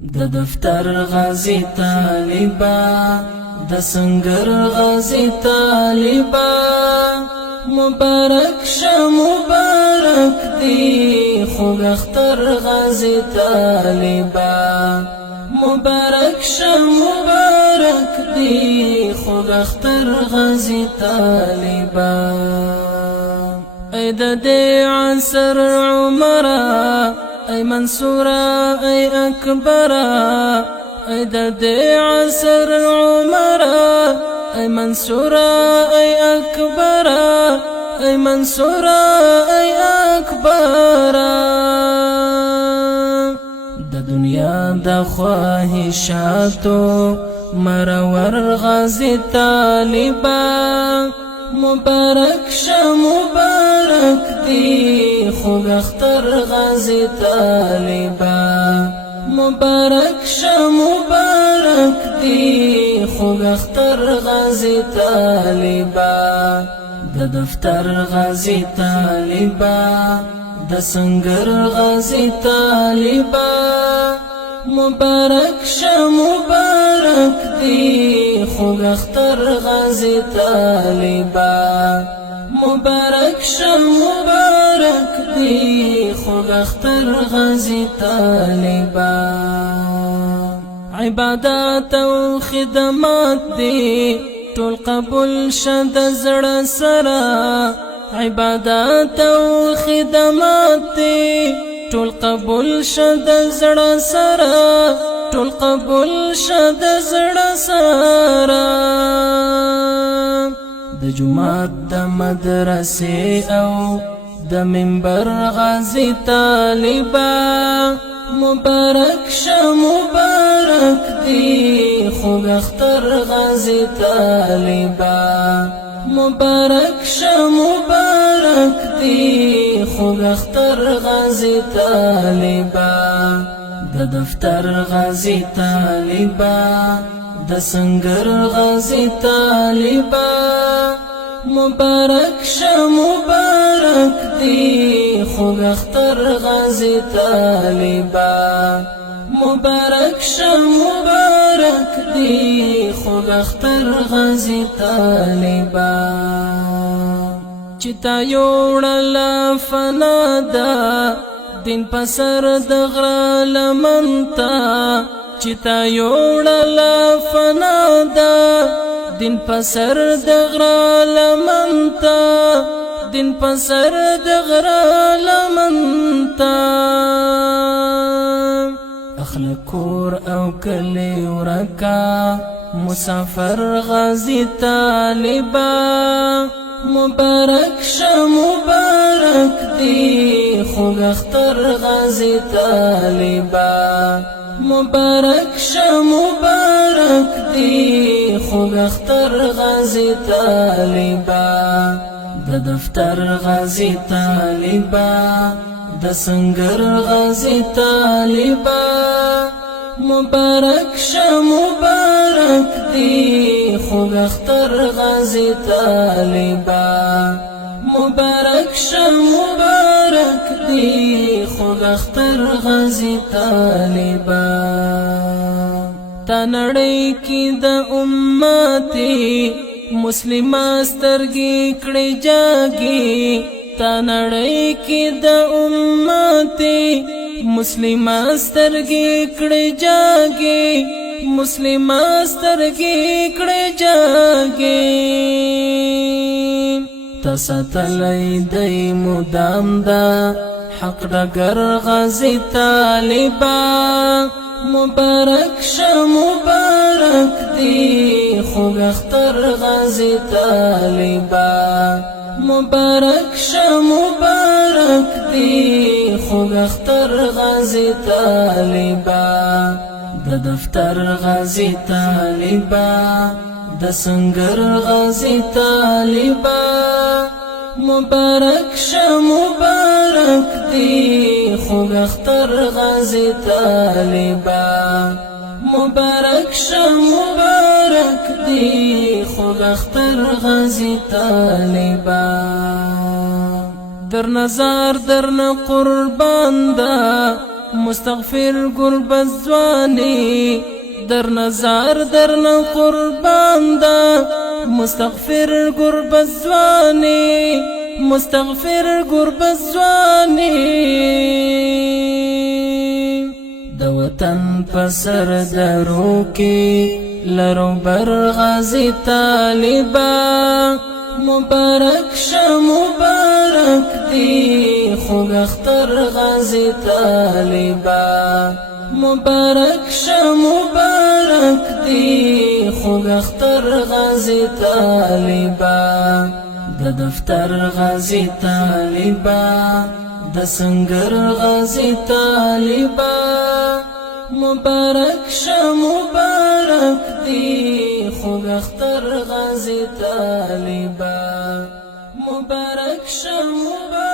د دفتر غازی طالبا د سنگر غازی طالبا مبارک شه مبارک دی خوږ اختر غازی طالبا مبارک شه مبارک دی خوږ اختر غازی طالبا ای د دې عصر عمره ای منصورا ای اکبرا ای د دې عصر عمرا ای منصورا ای اکبرا ای منصورا ای اکبرا د دنیا د خواهشاتو مرور غازی طالبا مبارک شه مبارک دی خوږ اختر غازی طالبا مبارک شه مبارک دی خوږ اختر غازی طالبا د دفتر غازی طالبا د سنگر غازی طالبا مبارک شه مبارک دی خوږ اختر غازی طالبا مبارک شه مبارک دی خوږ اختر غازی طالبا عبادات او خدمات دی ټول قبول شه د زړه سره عبادات او خدمات دی ټول قبول شه د زړه سره ټول قبول شه د زړه سره د جمعات د مدرسې او د منبر غازی طالبا مبارک شه مبارک دی خوږ اختر غازی طالبا مبارک شه مبارک دی خوږ اختر غازی طالبا د دفتر غازی طالبا د سنگر غازی طالبا مبارک شه مبارک دی خوږ اختر غازی طالبا مبارک شه مبارک دی خوږ اختر غازی طالبا چتا یوړل فنا دا دین پسر د غره لمنتا چتا یوړل فنا دا دین پسر د غره لمنتا دین پسر د غره لمنتا اخلق کور او کلی ورکا مسافر غازی طالبا مبارک شه مبارک دی خوږ اختر غازی طالبا مبارک شه مبارک دی خوږ اختر غازی طالبا د دفتر غازی طالبا د سنگر غازی طالبا مبارک شه مبارک دی خوږ اختر غازی طالبا مبارک شه مبارک دی خوږ اختر غازی طالبا تا نړۍ کې د امت مسلمه سترګې کړې جاګي تا نړۍ کې د امت مسلمه سترګې کړې جاګي مسلمه سترګې کړې جاګي تساتلی دی مدام دا حق ډګر غازی طالبا مبارک شه مبارک دی خوږ اختر غازی طالبا مبارک شه مبارک دی خوږ اختر غازی طالبا د دفتر غازی طالبا د سنگر غازی طالبا مبارک شه مبارک دی خوږ اختر غازی طالبا مبارک شه مبارک دی خوږ اختر غازی طالبا در نظر درن قربان دا مستغفر قربت ځواني در نظر در قربان دا مستغفر قربت ځواني مستغفر قربت ځواني د وطن پسر درو کې لرو بر غازی طالبا مبارک شه مبارک دی خوږ اختر غازی طالبا مبارک شه مبارک دی خوږ اختر غازی طالبا د دفتر غازی طالبا د سنگر غازی طالبا مبارک شه مبارک دی خوږ اختر غازی طالبا مبارک شه مبارک